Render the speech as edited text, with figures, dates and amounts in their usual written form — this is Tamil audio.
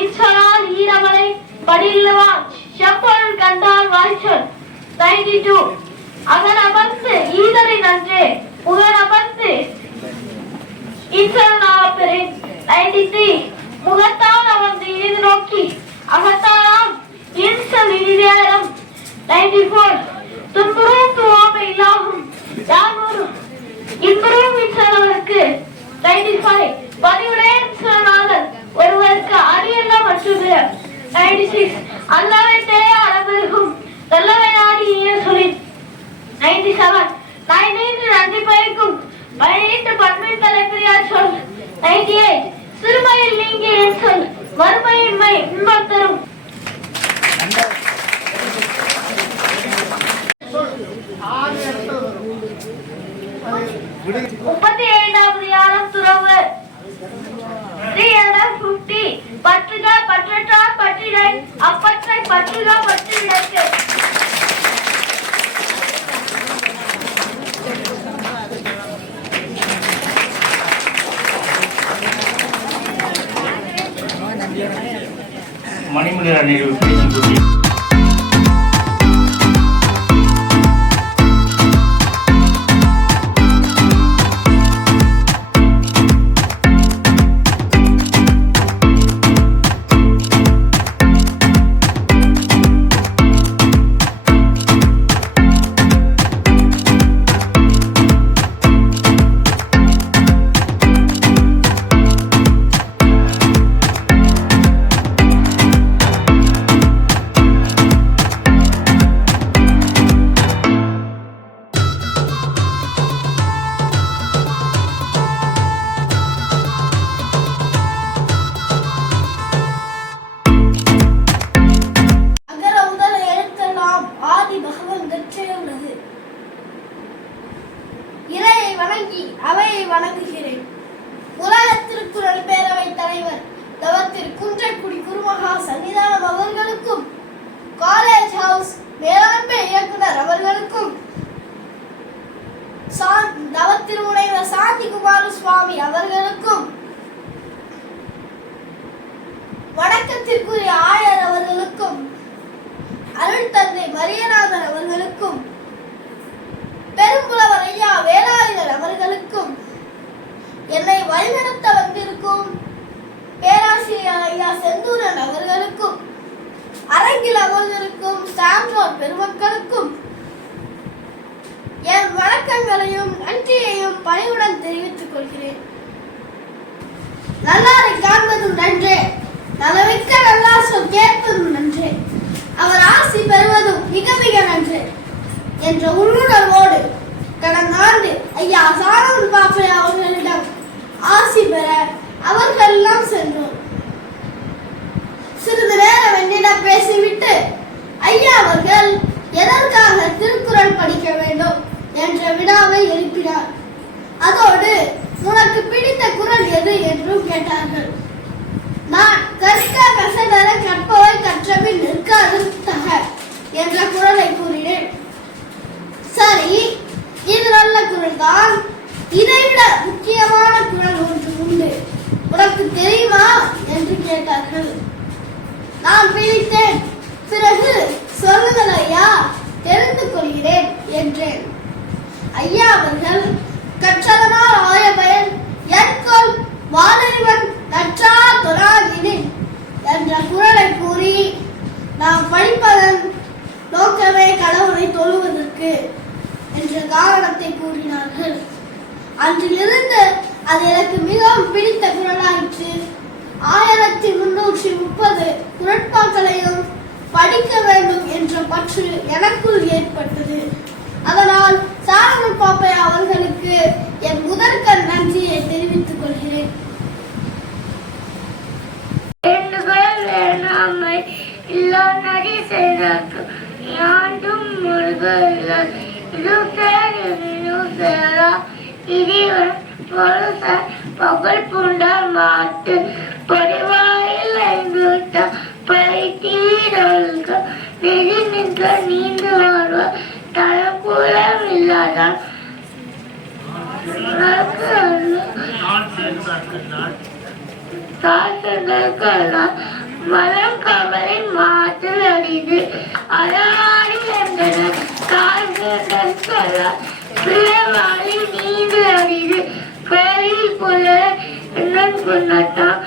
இன்சலால் ஈரமலை படில்லுவான் செப்பொருள் கண்டால் வாய்ச்சொல் 92 அகனபந்து ஈதரை நன்றே புகனபந்து இன்சல் நாவப்பெறின் 93 முகத்தால் அவன் இனிது நோக்கி அகத்தாலாம் இன்சல் இனிதேரம் 94 துன்புறும் துவாமை இல்லாகும் யாரும் இன்புறும் இன்சலவருக்கு 95 பணிவுடைய இன்சலனாதல் ஒருவருக்கு அடியல்ல மற்றது 96 அல்லாவை தேய அளவிற்கும் நல்லவை நாடி ஈய சொல்லி 97 நாயினீன்று நன்றி பயக்கும் பயனீட்டு பன்மை தலைப்பிரியார் சொல் 98 சிறுமையில் நீங்கி என் சொல் மறுமையின்மை இன்பம் தரும். முப்பத்தி ஐந்தாவது யாரம் துறவு 350 பற்றுக பற்றற்றார் பற்றிடை அப்பற்றை பற்றுக பற்றிடற்கு. மணிமணிர நிறைவு பேச்சு அவையை வணங்குகிறேன். உலக திருக்குறள் பேரவை தலைவர் தவத்திரு குன்றக்குடி குருமகா சன்னிதானம் அவர்களுக்கும், காலேஜ் ஹவுஸ் மேலாண்மை இயக்குனர் அவர்களுக்கும், தவத்திரு முனைவர் சாந்திகுமார சுவாமி அவர்களுக்கும், வணக்கத்திற்குரிய ஆயர் அவர்களுக்கும், அருள் தந்தை மரியநாதன் அவர்களுக்கும், பெரும்புலவர் ஐயா வேலாயுதர் அவர்களுக்கும், என்னை வழிநடத்த வந்திருக்கும் பேராசிரியர் ஐயா செந்தூரன் அவர்களுக்கும், அரங்கில் அமர்ந்திருக்கும் சான்றோர் பெருமக்களுக்கும் என் வணக்கங்களையும் நன்றியையும் பணிவுடன் தெரிவித்துக் கொள்கிறேன். நல்லாரை காண்பதும் நன்றே, நலமிக்க நல்லார் சொல் கேட்பதும் நன்றே, அவர் ஆசி பெறுவதும் மிக மிக நன்றே என்ற உள்ளுணர்வோடு கடந்த ஆண்டு ஐயா சாரவன் பாப்பை அவர்களிடம் ஆசி பெற அவர்கள் எல்லாம் சென்றோம். சிறிது நேரம் என்னிடம் பேசிவிட்டு ஐயா அவர்கள் எதற்காக திருக்குறள் படிக்க வேண்டும் என்ற வினாவை எழுப்பினார். அதோடு உனக்கு பிடித்த குறள் எது என்றும் கேட்டார்கள். நான் கற்க கசடர கற்பவை கற்றபின் நிற்காது தக என்ற குறளை கூறினேன். சரி, இது நல்ல குறள் தான், இதைவிட முக்கியமான குறள் ஒன்று உண்டு, உனக்கு தெரியுமா என்று கேட்டார்கள். நான் பிடித்தேன். பிறகு சொல்லுங்கள் ஐயா, தெரிந்து கொள்கிறேன் என்றேன். ஐயா அவர்கள் கற்றதனால் ஆய பயன் என்கொள் வாழறிவன் நற்றா தொழாகினின் என்ற குறளை கூறி, நாம் படிப்பதன் நோக்கமே கடவுளை தொழுவதற்கு என்ற காரணத்தை கூறினார்கள். அன்றிலிருந்து அது எனக்கு மிகவும் பிடித்த குறளாயிற்று. 1330 குறட்பாக்களையும் படிக்க வேண்டும் என்ற பற்று எனக்குள் ஏற்பட்டது. அதனால் சாரவன் பாப்பை அவர்களுக்கு என் முதற்கண் நன்றியை தெரிவித்துக் கொள்கிறேன். பகல் பூண்டால் மாட்டு பொறிவாயில் ஐந்துவிட்ட பைத்தீரல்க நெறி நின்ற நீந்து வருவார் தளக்கூலம் இல்லாதான் காசுகளுக்கெல்லாம் மலம் கவலின் மாற்றில் அடிது அலாடி என்றன காசுகளுக்கெல்லாம் பிள்ளைவாளி நீந்து அடிது கோயில் புல இன்னும் குன்னத்தான்